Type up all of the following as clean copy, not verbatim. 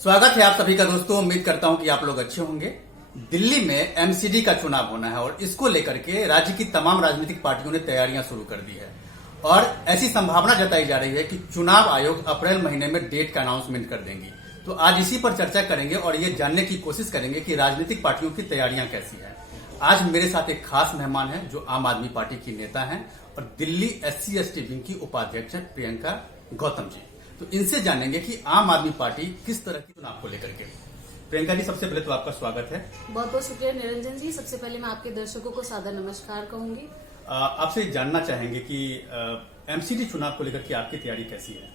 स्वागत है आप सभी का दोस्तों। उम्मीद करता हूं कि आप लोग अच्छे होंगे। दिल्ली में एमसीडी का चुनाव होना है और इसको लेकर के राज्य की तमाम राजनीतिक पार्टियों ने तैयारियां शुरू कर दी है और ऐसी संभावना जताई जा रही है कि चुनाव आयोग अप्रैल महीने में डेट का अनाउंसमेंट कर देंगी। तो आज इसी पर चर्चा करेंगे और ये जानने की कोशिश करेंगे कि राजनीतिक पार्टियों की तैयारियां कैसी है। आज मेरे साथ एक खास मेहमान है जो आम आदमी पार्टी की नेता है और दिल्ली SC/ST विंग की उपाध्यक्ष है प्रियंका गौतम जी। तो इनसे जानेंगे कि आम आदमी पार्टी किस तरह की चुनाव को लेकर के। प्रियंका जी, सबसे पहले तो आपका स्वागत है। बहुत बहुत शुक्रिया निरंजन जी। सबसे पहले मैं आपके दर्शकों को सादर नमस्कार कहूंगी। आपसे जानना चाहेंगे कि एमसीडी चुनाव को लेकर के आपकी तैयारी कैसी है।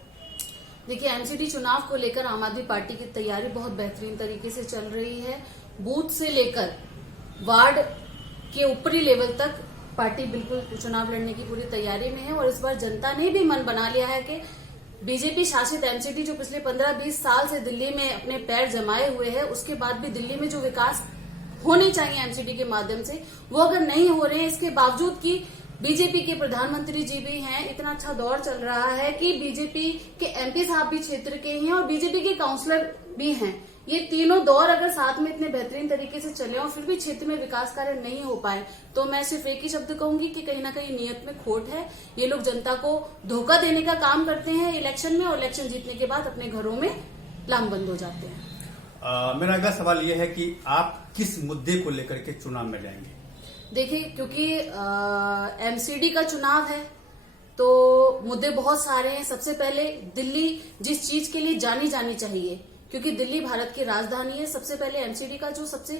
देखिए, एमसीडी चुनाव को लेकर आम आदमी पार्टी की तैयारी बहुत बेहतरीन तरीके से चल रही है। बूथ से लेकर वार्ड के ऊपरी लेवल तक पार्टी बिल्कुल चुनाव लड़ने की पूरी तैयारी में है और इस बार जनता ने भी मन बना लिया है कि बीजेपी शासित एमसीडी जो पिछले 15-20 साल से दिल्ली में अपने पैर जमाए हुए है, उसके बाद भी दिल्ली में जो विकास होने चाहिए एमसीडी के माध्यम से वो अगर नहीं हो रहे हैं, इसके बावजूद कि बीजेपी के प्रधानमंत्री जी भी हैं, इतना अच्छा दौर चल रहा है कि बीजेपी के MP साहब भी क्षेत्र के ही हैं और बीजेपी के काउंसलर भी हैं। ये तीनों दौर अगर साथ में इतने बेहतरीन तरीके से चले और फिर भी क्षेत्र में विकास कार्य नहीं हो पाए तो मैं सिर्फ एक ही शब्द कहूंगी कि कहीं ना कहीं नियत में खोट है। ये लोग जनता को धोखा देने का काम करते हैं इलेक्शन में और इलेक्शन जीतने के बाद अपने घरों में लामबंद हो जाते हैं। मेरा अगला सवाल यह है कि आप किस मुद्दे को लेकर के चुनाव में जाएंगे। देखिए, क्योंकि एमसीडी का चुनाव है तो मुद्दे बहुत सारे हैं। सबसे पहले दिल्ली जिस चीज के लिए जानी जानी चाहिए, क्योंकि दिल्ली भारत की राजधानी है, सबसे पहले एमसीडी का जो सबसे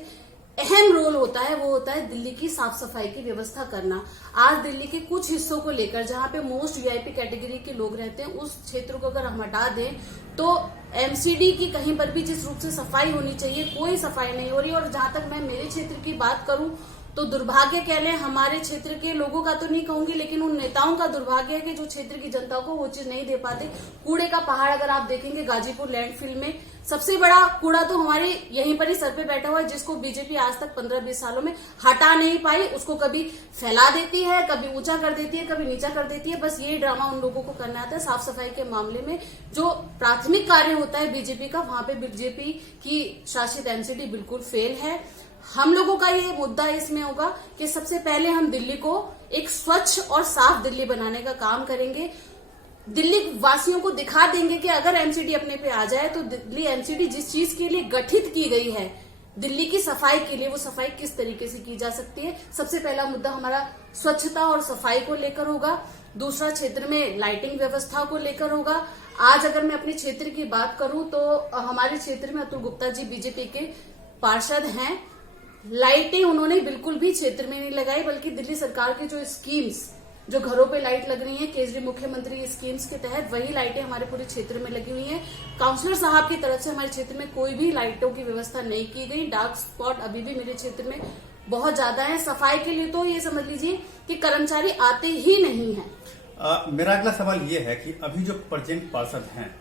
अहम रोल होता है वो होता है दिल्ली की साफ सफाई की व्यवस्था करना। आज दिल्ली के कुछ हिस्सों को लेकर जहां पे मोस्ट VIP कैटेगरी के लोग रहते हैं, उस क्षेत्र को अगर हम हटा दें तो एमसीडी की कहीं पर भी जिस रूप से सफाई होनी चाहिए कोई सफाई नहीं हो रही। और जहां तक मैं मेरे क्षेत्र की बात करूं तो दुर्भाग्य कह लें, हमारे क्षेत्र के लोगों का तो नहीं कहूंगी लेकिन उन नेताओं का दुर्भाग्य है कि जो क्षेत्र की जनता को वो चीज नहीं दे पाते। कूड़े का पहाड़ अगर आप देखेंगे गाजीपुर लैंडफिल में सबसे बड़ा कूड़ा तो हमारे यहीं पर ही सर पे बैठा हुआ है, जिसको बीजेपी आज तक 15-20 सालों में हटा नहीं पाई। उसको कभी फैला देती है, कभी ऊंचा कर देती है, कभी नीचा कर देती है। बस ये ड्रामा उन लोगों को करना आता है। साफ सफाई के मामले में जो प्राथमिक कार्य होता है बीजेपी का, वहां पे बीजेपी की शासित एमसीडी बिल्कुल फेल है। हम लोगों का ये मुद्दा इसमें होगा कि सबसे पहले हम दिल्ली को एक स्वच्छ और साफ दिल्ली बनाने का काम करेंगे। दिल्ली वासियों को दिखा देंगे कि अगर एमसीडी अपने पे आ जाए तो दिल्ली एमसीडी जिस चीज के लिए गठित की गई है, दिल्ली की सफाई के लिए, वो सफाई किस तरीके से की जा सकती है। सबसे पहला मुद्दा हमारा स्वच्छता और सफाई को लेकर होगा। दूसरा क्षेत्र में लाइटिंग व्यवस्था को लेकर होगा। आज अगर मैं अपने क्षेत्र की बात करूं तो हमारे क्षेत्र में अतुल गुप्ता जी बीजेपी के पार्षद हैं। लाइटें उन्होंने बिल्कुल भी क्षेत्र में नहीं लगाई, बल्कि दिल्ली सरकार की जो स्कीम्स, जो घरों पे लाइट लग रही हैं केजरी मुख्यमंत्री स्कीम्स के तहत, वही लाइटें हमारे पूरे क्षेत्र में लगी हुई हैं। काउंसलर साहब की तरफ से हमारे क्षेत्र में कोई भी लाइटों की व्यवस्था नहीं की गई। डार्क स्पॉट अभी भी मेरे क्षेत्र में बहुत ज्यादा है। सफाई के लिए तो ये समझ लीजिए कि कर्मचारी आते ही नहीं है। मेरा अगला सवाल ये है कि अभी जो प्रेजेंट पार्षद हैं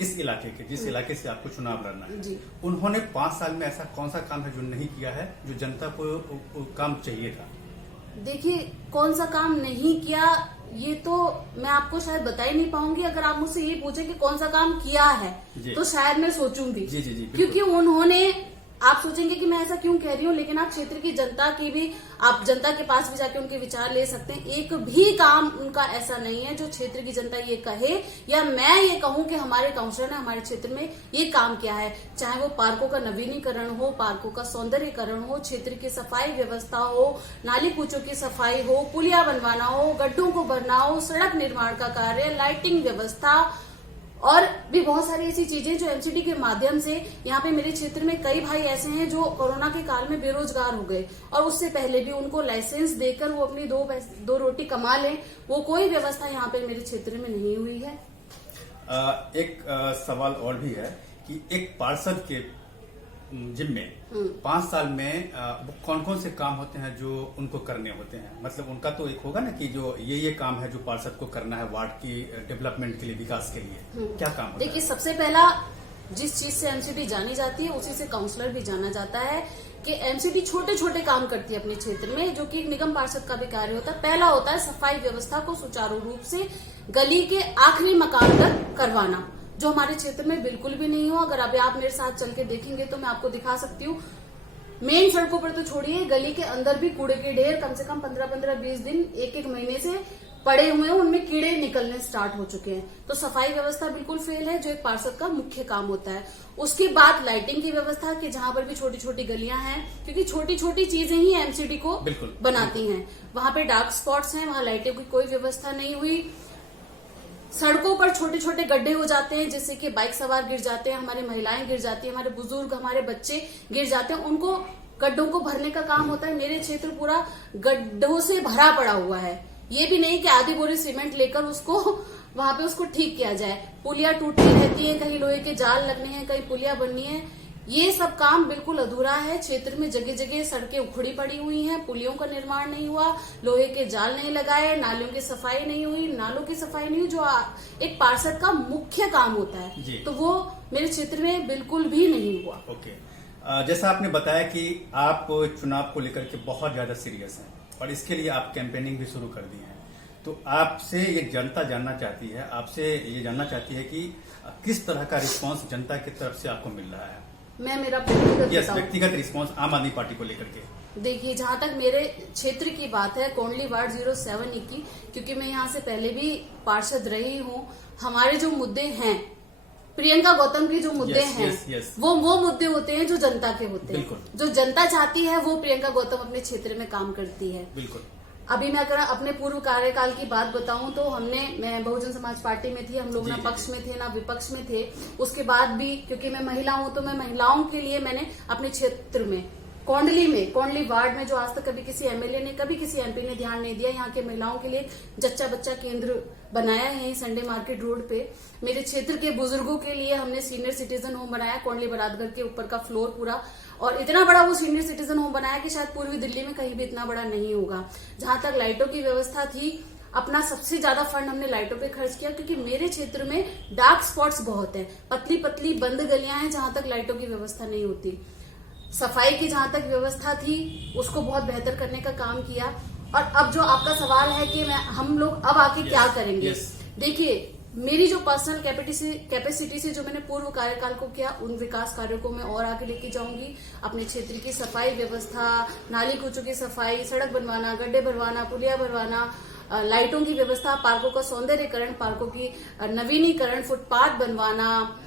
इस इलाके के, जिस इलाके से आपको चुनाव लड़ना है जी, उन्होंने 5 साल में ऐसा कौन सा काम है जो नहीं किया है, जो जनता को काम चाहिए था। देखिए, कौन सा काम नहीं किया ये तो मैं आपको शायद बता ही नहीं पाऊंगी। अगर आप मुझसे ये पूछे कि कौन सा काम किया है तो शायद मैं सोचूंगी जी, जी, जी, क्योंकि उन्होंने, आप सोचेंगे कि मैं ऐसा क्यों कह रही हूँ, लेकिन आप क्षेत्र की जनता की भी, आप जनता के पास भी जाके उनके विचार ले सकते हैं। एक भी काम उनका ऐसा नहीं है जो क्षेत्र की जनता ये कहे या मैं ये कहूं कि हमारे काउंसलर ने हमारे क्षेत्र में ये काम किया है। चाहे वो पार्कों का नवीनीकरण हो, पार्कों का सौंदर्यीकरण हो, क्षेत्र की सफाई व्यवस्था हो, नाली कूचों की सफाई हो, पुलिया बनवाना हो, गड्ढों को भरना हो, सड़क निर्माण का कार्य, लाइटिंग व्यवस्था और भी बहुत सारी ऐसी चीजें जो एमसीडी के माध्यम से, यहाँ पे मेरे क्षेत्र में कई भाई ऐसे हैं जो कोरोना के काल में बेरोजगार हो गए और उससे पहले भी उनको लाइसेंस देकर वो अपनी दो रोटी कमा लें, वो कोई व्यवस्था यहाँ पे मेरे क्षेत्र में नहीं हुई है। एक सवाल और भी है कि एक पार्षद के जिम्मे 5 साल में कौन कौन से काम होते हैं जो उनको करने होते हैं। मतलब उनका तो एक होगा ना कि जो ये काम है जो पार्षद को करना है वार्ड की डेवलपमेंट के लिए, विकास के लिए, क्या काम होता है। देखिए, सबसे पहला जिस चीज से एमसीडी जानी जाती है उसी से काउंसलर भी जाना जाता है कि एमसीडी छोटे छोटे काम करती है अपने क्षेत्र में, जो कि एक निगम पार्षद का भी कार्य होता है। पहला होता है सफाई व्यवस्था को सुचारू रूप से गली के आखिरी मकान तक करवाना, जो हमारे क्षेत्र में बिल्कुल भी नहीं हुआ। अगर अभी आप मेरे साथ चल के देखेंगे तो मैं आपको दिखा सकती हूँ, मेन सड़कों पर तो छोड़िए, गली के अंदर भी कूड़े के ढेर कम से कम 15-15-20 दिन, एक महीने से पड़े हुए हैं, उनमें कीड़े निकलने स्टार्ट हो चुके हैं। तो सफाई व्यवस्था बिल्कुल फेल है, जो एक पार्षद का मुख्य काम होता है। उसके बाद लाइटिंग की व्यवस्था, कि जहां पर भी छोटी छोटी गलियां हैं, क्योंकि छोटी छोटी चीजें ही एमसीडी को बनाती हैं, वहां पे डार्क स्पॉट्स हैं, वहां लाइटिंग की कोई व्यवस्था नहीं हुई। सड़कों पर छोटे छोटे गड्ढे हो जाते हैं, जिससे कि बाइक सवार गिर जाते हैं, हमारी महिलाएं गिर जाती हैं, हमारे बुजुर्ग, हमारे बच्चे गिर जाते हैं। उनको गड्ढों को भरने का काम होता है। मेरे क्षेत्र पूरा गड्ढों से भरा पड़ा हुआ है। ये भी नहीं कि आधी बोरी सीमेंट लेकर उसको वहां पे उसको ठीक किया जाए। पुलिया टूटती रहती है, कहीं लोहे के जाल लगने हैं, कहीं पुलिया बननी है। ये सब काम बिल्कुल अधूरा है। क्षेत्र में जगह जगह सड़कें उखड़ी पड़ी हुई हैं, पुलियों का निर्माण नहीं हुआ, लोहे के जाल नहीं लगाए, नालियों की सफाई नहीं हुई, नालों की सफाई नहीं हुई, जो एक पार्षद का मुख्य काम होता है, तो वो मेरे क्षेत्र में बिल्कुल भी नहीं हुआ। ओके, जैसा आपने बताया कि आप चुनाव को लेकर के बहुत ज्यादा सीरियस हैं और इसके लिए आप कैंपेनिंग भी शुरू कर दी है, तो आपसे ये जनता जानना चाहती है, आपसे ये जानना चाहती है कि किस तरह का रिस्पांस जनता की तरफ से आपको मिल रहा है। मैं मेरा व्यक्तिगत रिस्पांस आम आदमी पार्टी को लेकर के। देखिए, जहां तक मेरे क्षेत्र की बात है, कोंडली वार्ड 07 की, क्योंकि मैं यहाँ से पहले भी पार्षद रही हूँ, हमारे जो मुद्दे हैं, प्रियंका गौतम के जो मुद्दे हैं, वो मुद्दे होते हैं जो जनता के होते हैं। जो जनता चाहती है वो प्रियंका गौतम अपने क्षेत्र में काम करती है। बिल्कुल। अभी मैं अगर अपने पूर्व कार्यकाल की बात बताऊं तो मैं बहुजन समाज पार्टी में थी, हम लोग ना पक्ष में थे ना विपक्ष में थे। उसके बाद भी, क्योंकि मैं महिला हूं, तो मैं महिलाओं के लिए मैंने अपने क्षेत्र में कोंडली वार्ड में, जो आज तक कभी किसी एमएलए ने, कभी किसी एमपी ने ध्यान नहीं दिया, यहाँ के महिलाओं के लिए जच्चा बच्चा केंद्र बनाया है संडे मार्केट रोड पे। मेरे क्षेत्र के बुजुर्गों के लिए हमने सीनियर सिटीजन होम बनाया, कोंडली बरादगढ़ के ऊपर का फ्लोर पूरा, और इतना बड़ा वो सीनियर सिटीजन होम बनाया कि शायद पूर्वी दिल्ली में कहीं भी इतना बड़ा नहीं होगा। जहां तक लाइटों की व्यवस्था थी, अपना सबसे ज्यादा फंड हमने लाइटों पे खर्च किया, क्योंकि मेरे क्षेत्र में डार्क स्पॉट्स बहुत है, पतली पतली बंद गलियां हैं जहां तक लाइटों की व्यवस्था नहीं होती। सफाई की जहां तक व्यवस्था थी, उसको बहुत बेहतर करने का काम किया। और अब जो आपका सवाल है कि हम लोग अब आके क्या करेंगे, देखिए, मेरी जो पर्सनल कैपेसिटी से जो मैंने पूर्व कार्यकाल को किया, उन विकास कार्यों को मैं और आगे लेके जाऊंगी। अपने क्षेत्र की सफाई व्यवस्था, नाली कूचों की सफाई, सड़क बनवाना, गड्ढे भरवाना, पुलिया भरवाना, लाइटों की व्यवस्था, पार्कों का सौंदर्यीकरण, पार्कों की नवीनीकरण, फुटपाथ बनवाना,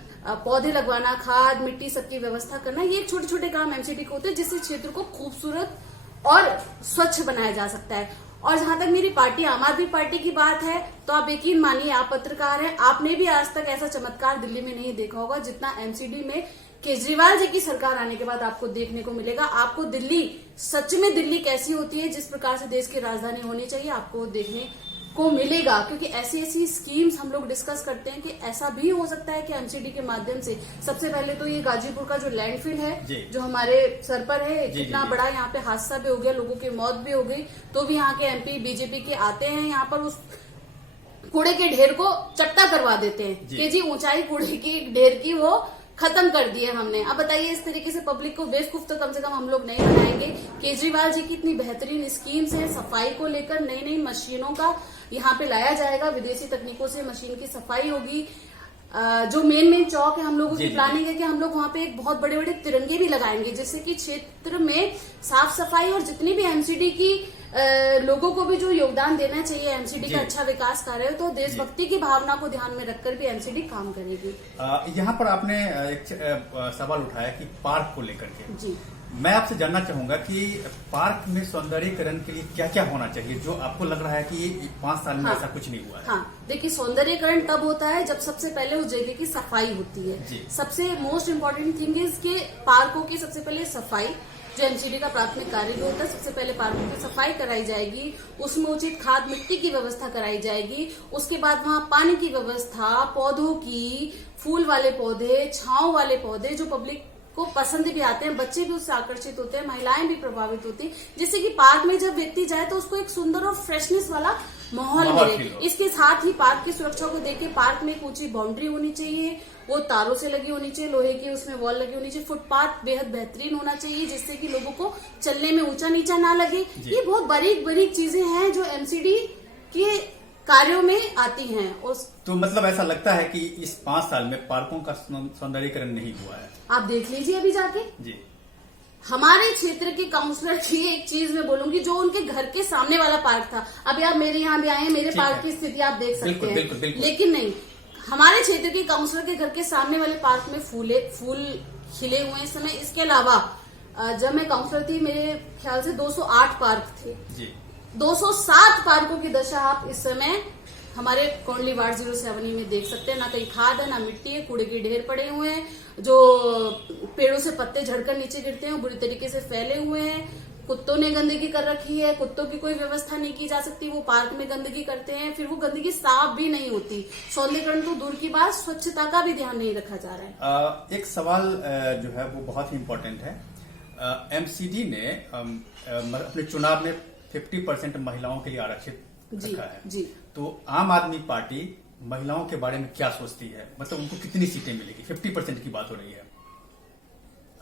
पौधे लगवाना, खाद मिट्टी सबकी व्यवस्था करना, ये छोटे छोटे काम एमसीडी को होते हैं, जिससे क्षेत्र को खूबसूरत और स्वच्छ बनाया जा सकता है। और जहां तक मेरी पार्टी आम आदमी पार्टी की बात है, तो आप यकीन मानिए, आप पत्रकार हैं, आपने भी आज तक ऐसा चमत्कार दिल्ली में नहीं देखा होगा जितना एमसीडी में केजरीवाल जी की सरकार आने के बाद आपको देखने को मिलेगा। आपको दिल्ली, सच में दिल्ली कैसी होती है, जिस प्रकार से देश की राजधानी होनी चाहिए, आपको देखने को मिलेगा। क्योंकि ऐसी ऐसी स्कीम्स हम लोग डिस्कस करते हैं कि ऐसा भी हो सकता है कि एमसीडी के माध्यम से, सबसे पहले तो ये गाजीपुर का जो लैंडफिल है जो हमारे सर पर है, कितना बड़ा यहाँ पे हादसा भी हो गया, लोगों की मौत भी हो गई, तो भी यहाँ के एमपी बीजेपी के आते हैं, यहाँ पर उस कूड़े के ढेर को चट्टा करवा देते हैं कि जी ऊंचाई कूड़े की ढेर की वो खत्म कर दिए हमने। अब बताइए, इस तरीके से पब्लिक को बेवकूफ तो कम से कम हम लोग नहीं बनाएंगे। केजरीवाल जी की इतनी बेहतरीन स्कीम्स हैं, सफाई को लेकर नई नई मशीनों का यहाँ पे लाया जाएगा, विदेशी तकनीकों से मशीन की सफाई होगी। जो मेन चौक है, हम लोगों की प्लानिंग है कि हम लोग वहाँ पे एक बहुत बड़े बड़े तिरंगे भी लगाएंगे, जिससे कि क्षेत्र में साफ सफाई और जितनी भी एमसीडी की लोगों को भी जो योगदान देना चाहिए, एमसीडी का अच्छा विकास कार्य, तो देशभक्ति की भावना को ध्यान में रखकर भी एमसीडी काम करेगी। यहाँ पर आपने एक सवाल उठाया कि पार्क को लेकर के, जी मैं आपसे जानना चाहूंगा कि पार्क में सौंदर्यीकरण के लिए क्या क्या होना चाहिए, जो आपको लग रहा है कि 5 साल में ऐसा कुछ नहीं हुआ है। हाँ, देखिए, सौंदर्यीकरण तब होता है जब सबसे पहले उस जगह की सफाई होती है। सबसे मोस्ट इम्पोर्टेंट थिंग इज के पार्कों की सबसे पहले सफाई, जो एमसीडी का प्राथमिक कार्य भी होता है, सबसे पहले पार्कों की सफाई कराई जाएगी, उसमें उचित खाद मिट्टी की व्यवस्था कराई जाएगी। उसके बाद वहाँ पानी की व्यवस्था, पौधों की, फूल वाले पौधे, छांव वाले पौधे, जो पब्लिक को पसंद भी आते हैं, बच्चे भी उससे आकर्षित होते हैं, महिलाएं भी प्रभावित होती हैं, जिससे कि पार्क में जब व्यक्ति जाए तो उसको एक सुंदर और फ्रेशनेस वाला माहौल मिले। इसके साथ ही पार्क की सुरक्षा को देखे, पार्क में एक ऊंची बाउंड्री होनी चाहिए, वो तारों से लगी होनी चाहिए, लोहे की उसमें वॉल लगी होनी चाहिए, फुटपाथ बेहद बेहतरीन होना चाहिए, जिससे कि लोगों को चलने में ऊंचा नीचा ना लगे। ये बहुत बारीक बारीक चीजें हैं जो एमसीडी के कार्यों में आती हैं। उस तो मतलब ऐसा लगता है कि इस 5 साल में पार्कों का सौंदर्यीकरण नहीं हुआ है। आप देख लीजिए अभी जाके। जी। हमारे क्षेत्र के काउंसलर की एक चीज मैं बोलूंगी, जो उनके घर के सामने वाला पार्क था, अभी आप मेरे यहाँ भी आए हैं, मेरे पार्क की स्थिति आप देख सकते हैं। बिल्कुल, बिल्कुल। लेकिन नहीं, हमारे क्षेत्र के काउंसलर के घर के सामने वाले पार्क में फूल खिले हुए इस समय। इसके अलावा जब मैं काउंसलर थी, मेरे ख्याल से 208 पार्क थे जी। 207 पार्कों की दशा आप इस समय हमारे कोंडली वार्ड 07 में देख सकते हैं। ना कहीं खाद है, ना मिट्टी है, कूड़े के ढेर पड़े हुए हैं, जो पेड़ों से पत्ते झड़कर नीचे गिरते हैं बुरी तरीके से फैले हुए हैं। कुत्तों ने गंदगी कर रखी है, कुत्तों की कोई व्यवस्था नहीं की जा सकती, वो पार्क में गंदगी करते हैं, फिर वो गंदगी साफ भी नहीं होती। सौंदर्यीकरण तो दूर की बात, स्वच्छता का भी ध्यान नहीं रखा जा रहा है। एक सवाल जो है वो बहुत ही इम्पोर्टेंट है। एमसीडी ने अपने चुनाव में 50% महिलाओं के लिए आरक्षित रखा है। जी। तो आम आदमी पार्टी महिलाओं के बारे में क्या सोचती है? मतलब उनको कितनी सीटें मिलेगी? 50% की बात हो रही है,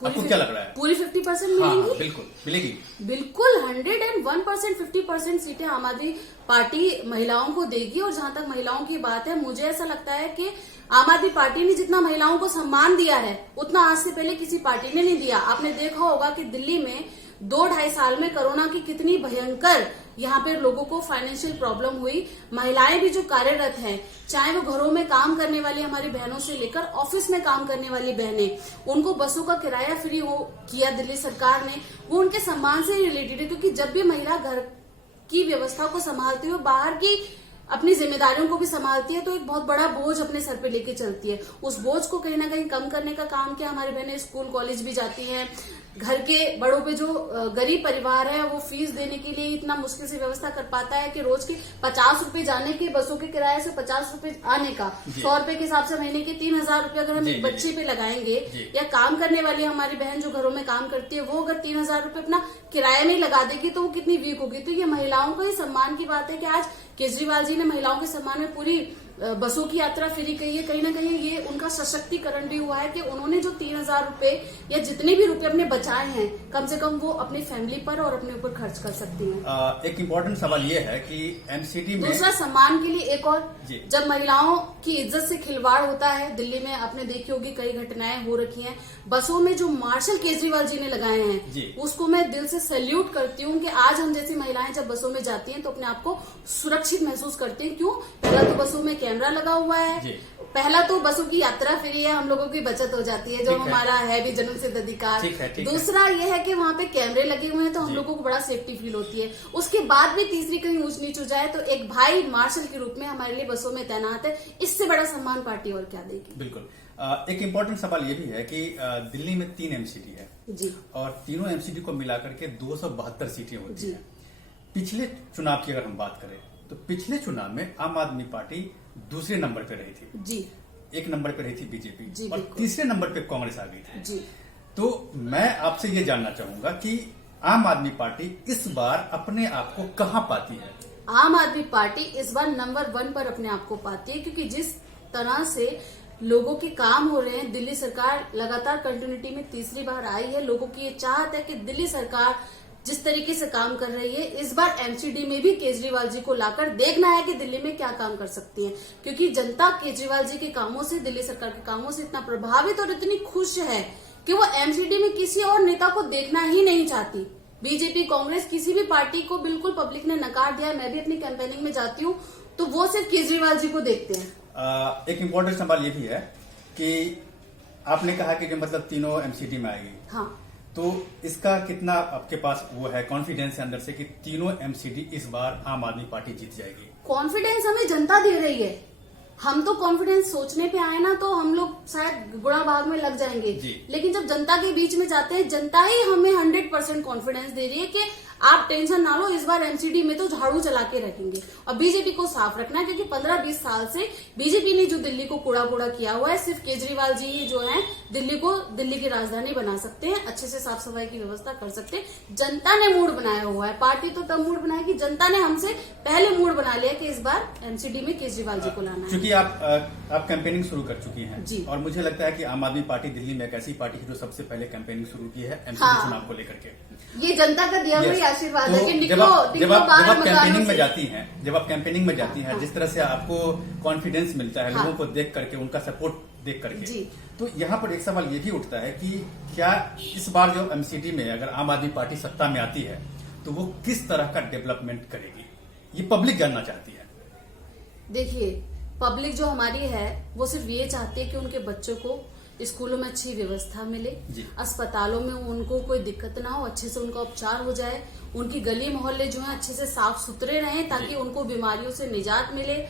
आपको क्या लग रहा है? पूरी 50% मिलेंगी? हाँ, बिल्कुल मिलेगी। बिल्कुल 101% 50% सीटें आम आदमी पार्टी महिलाओं को देगी। और जहां तक महिलाओं की बात है, मुझे ऐसा लगता है कि आम आदमी पार्टी ने जितना महिलाओं को सम्मान दिया है, उतना आज से पहले किसी पार्टी ने नहीं दिया। आपने देखा होगा कि दिल्ली में 2-2.5 साल में कोरोना की कितनी भयंकर यहाँ पे लोगों को फाइनेंशियल प्रॉब्लम हुई। महिलाएं भी जो कार्यरत हैं, चाहे वो घरों में काम करने वाली हमारी बहनों से लेकर ऑफिस में काम करने वाली बहनें, उनको बसों का किराया फ्री किया दिल्ली सरकार ने। वो उनके सम्मान से रिलेटेड है, क्योंकि जब भी महिला घर की व्यवस्था को संभालती है, बाहर की अपनी जिम्मेदारियों को भी संभालती है, तो एक बहुत बड़ा बोझ अपने सर पे लेके चलती है। उस बोझ को कहीं ना कहीं कम करने का काम किया। हमारी बहनें स्कूल कॉलेज भी जाती हैं, घर के बड़ों पे जो गरीब परिवार है, वो फीस देने के लिए इतना मुश्किल से व्यवस्था कर पाता है कि रोज के 50 रुपए जाने के, बसों के किराए से 50 रुपए आने का, 100 रुपए के हिसाब से महीने के 3000 रुपए अगर हम एक बच्चे पे लगाएंगे, या काम करने वाली हमारी बहन जो घरों में काम करती है, वो अगर 3000 रुपए अपना किराए में ही लगा देगी, तो वो कितनी वीक होगी। तो ये महिलाओं का ही सम्मान की बात है कि आज केजरीवाल जी ने महिलाओं के सम्मान में पूरी बसों की यात्रा फ्री कही है। कहीं ना कहीं ये उनका सशक्तिकरण भी हुआ है कि उन्होंने जो 3000 रुपए या जितने भी रुपए अपने बचाए हैं, कम से कम वो अपनी फैमिली पर और अपने ऊपर खर्च कर सकती हैं। एक इम्पोर्टेंट सवाल ये है कि एमसीडी में दूसरा, सम्मान के लिए एक और, जब महिलाओं की इज्जत से खिलवाड़ होता है, दिल्ली में आपने देखी होगी कई घटनाएं हो रखी हैं, बसों में जो मार्शल केजरीवाल जी ने लगाए हैं, उसको मैं दिल से सैल्यूट करती हूँ कि आज हम जैसी महिलाएं जब बसों में जाती हैं तो अपने आप को सुरक्षित महसूस करती हैं। क्यों? पहला तो बसों में कैमरा लगा हुआ है, पहला तो बसों की यात्रा फ्री है, हम लोगों की बचत हो जाती है, जो हमारा है भी जन्म सिद्ध अधिकार। दूसरा यह है कि वहाँ पे कैमरे लगे हुए हैं, तो हम लोगों को बड़ा सेफ्टी फील होती है। उसके बाद भी तीसरी कहीं ऊंच नीच हो जाए तो एक भाई मार्शल के रूप में हमारे लिए बसों में तैनात है। इससे बड़ा सम्मान पार्टी और क्या देगी? बिल्कुल। एक इम्पोर्टेंट सवाल ये भी है कि दिल्ली में 3 एमसीडी है जी, और तीनों एमसीडी को मिलाकर के 272 सीटें होती हैं। पिछले चुनाव की अगर हम बात करें तो पिछले चुनाव में आम आदमी पार्टी दूसरे नंबर पे रही थी जी, 1 नंबर पे रही थी बीजेपी, और तीसरे नंबर पे कांग्रेस आ गई थी जी। तो मैं आपसे ये जानना चाहूंगा कि आम आदमी पार्टी इस बार अपने आप को कहां पाती है? आम आदमी पार्टी इस बार नंबर 1 पर अपने आप को पाती है, क्योंकि जिस तरह से लोगों के काम हो रहे हैं, दिल्ली सरकार लगातार कंटिन्यूटी में तीसरी बार आई है। लोगों की ये चाहत है कि दिल्ली सरकार जिस तरीके से काम कर रही है, इस बार एमसीडी में भी केजरीवाल जी को लाकर देखना है कि दिल्ली में क्या काम कर सकती है, क्योंकि जनता केजरीवाल जी के कामों से, दिल्ली सरकार के कामों से इतना प्रभावित और इतनी खुश है कि वो एमसीडी में किसी और नेता को देखना ही नहीं चाहती। बीजेपी, कांग्रेस, किसी भी पार्टी को बिल्कुल पब्लिक ने नकार दिया। मैं भी अपनी कैंपेनिंग में जाती हूँ तो वो सिर्फ केजरीवाल जी को देखते हैं। एक इम्पोर्टेंट सवाल ये भी है कि आपने कहा कि जो मतलब तीनों एमसीडी में आएगी, हाँ, तो इसका कितना आपके पास वो है कॉन्फिडेंस है अंदर से कि तीनों एमसीडी इस बार आम आदमी पार्टी जीत जाएगी? कॉन्फिडेंस हमें जनता दे रही है। हम तो कॉन्फिडेंस सोचने पे आए ना, तो हम लोग शायद गुणा भाग में लग जाएंगे, लेकिन जब जनता के बीच में जाते हैं, जनता ही हमें 100% कॉन्फिडेंस दे रही है कि आप टेंशन ना लो, इस बार एमसीडी में तो झाड़ू चला के रखेंगे। और बीजेपी को साफ रखना है, क्योंकि 15-20 साल से बीजेपी ने जो दिल्ली को कूड़ा कूड़ा किया हुआ है, सिर्फ केजरीवाल जी ही जो है दिल्ली को दिल्ली की राजधानी बना सकते हैं, अच्छे से साफ सफाई की व्यवस्था कर सकते हैं। जनता ने मूड बनाया हुआ है, पार्टी तो तब मूड बनाएगी, जनता ने हमसे पहले मूड बना लिया कि इस बार एमसीडी में केजरीवाल जी को लाना है। क्योंकि आप कैंपेनिंग शुरू कर चुकी हैं जी, और मुझे लगता है कि आम आदमी पार्टी दिल्ली में एक ऐसी पार्टी है जो सबसे पहले कैंपेनिंग शुरू की है एमसीडी हाँ। चुनाव को लेकर के। ये जनता का दिया हुआ Yes. आशीर्वाद है कि जब आप कैंपेनिंग में जाती हैं, जब आप कैंपेनिंग में जाती हैं, हाँ। जिस तरह से आपको कॉन्फिडेंस मिलता है हाँ। लोगों को देख करके, उनका सपोर्ट देख करके, जी। तो यहाँ पर एक सवाल ये भी उठता है कि क्या इस बार जो एमसीडी में अगर आम आदमी पार्टी सत्ता में आती है तो वो किस तरह का डेवलपमेंट करेगी, ये पब्लिक जानना चाहती है। देखिए, पब्लिक जो हमारी है वो सिर्फ ये चाहती है कि उनके बच्चों को स्कूलों में अच्छी व्यवस्था मिले, जी। अस्पतालों में उनको कोई दिक्कत ना हो, अच्छे से उनका उपचार हो जाए, उनकी गली मोहल्ले जो है अच्छे से साफ सुथरे रहें ताकि जी। उनको बीमारियों से निजात मिले।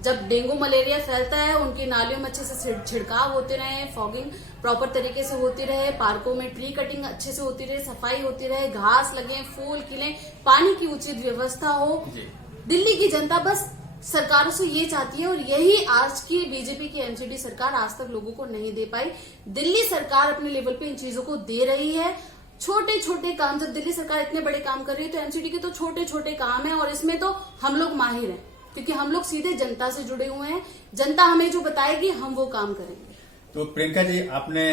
जब डेंगू मलेरिया फैलता है उनकी नालियों में अच्छे से छिड़काव होते रहे, फॉगिंग प्रॉपर तरीके से होती रहे, पार्कों में ट्री कटिंग अच्छे से होती रहे, सफाई होती रहे, घास लगे, फूल खिले, पानी की उचित व्यवस्था हो। जी। दिल्ली की जनता बस सरकारों से ये चाहती है और यही आज की बीजेपी की एमसीडी सरकार आज तक लोगों को नहीं दे पाई। दिल्ली सरकार अपने लेवल पे इन चीजों को दे रही है। छोटे छोटे काम, जब दिल्ली सरकार इतने बड़े काम कर रही है तो एमसीडी के तो छोटे छोटे काम है और इसमें तो हम लोग माहिर हैं क्योंकि हम लोग सीधे जनता से जुड़े हुए हैं। जनता हमें जो बताएगी हम वो काम करेंगे। तो प्रियंका जी, आपने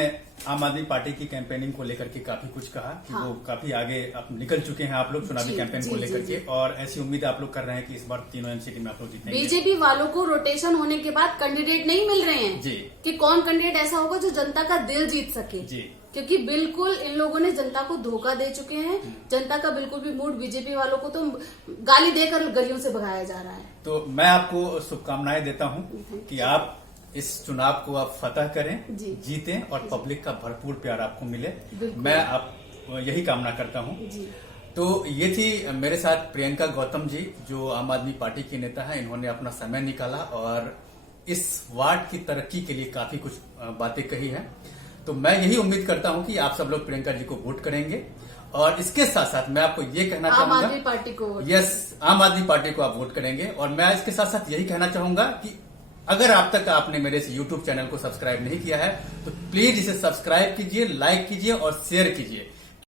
आम आदमी पार्टी की कैंपेनिंग को लेकर के काफी कुछ कहा कि हाँ। वो काफी आगे आप निकल चुके हैं आप लोग चुनावी जी, कैंपेन को जी, लेकर जी, के, जी। और ऐसी उम्मीद आप लोग कर रहे हैं कि इस बार तीनों एमसीडी में आप लोग जीतेंगे। बीजेपी वालों को रोटेशन होने के बाद कैंडिडेट नहीं मिल रहे हैं जी। कि कौन कैंडिडेट ऐसा होगा जो जनता का दिल जीत सके। जी। क्योंकि बिल्कुल इन लोगों ने जनता को धोखा दे चुके हैं। जनता का बिल्कुल भी मूड, बीजेपी वालों को तो गाली देकर गलियों से भगाया जा रहा है। तो मैं आपको शुभकामनाएं देता हूं कि आप इस चुनाव को आप फतह करें, जी। जीतें और पब्लिक का भरपूर प्यार आपको मिले। बिल्कुल। मैं आप यही कामना करता हूं। जी। तो ये थी मेरे साथ प्रियंका गौतम जी, जो आम आदमी पार्टी की नेता है। इन्होंने अपना समय निकाला और इस वार्ड की तरक्की के लिए काफी कुछ बातें कही है। तो मैं यही उम्मीद करता हूं कि आप सब लोग प्रियंका जी को वोट करेंगे। और इसके साथ साथ मैं आपको ये कहना आम चाहूंगा, आदमी पार्टी को वोट। यस, आम आदमी पार्टी को आप वोट करेंगे। और मैं इसके साथ साथ यही कहना चाहूंगा कि अगर आप तक आपने मेरे इस YouTube चैनल को सब्सक्राइब नहीं किया है तो प्लीज इसे सब्सक्राइब कीजिए, लाइक कीजिए और शेयर कीजिए,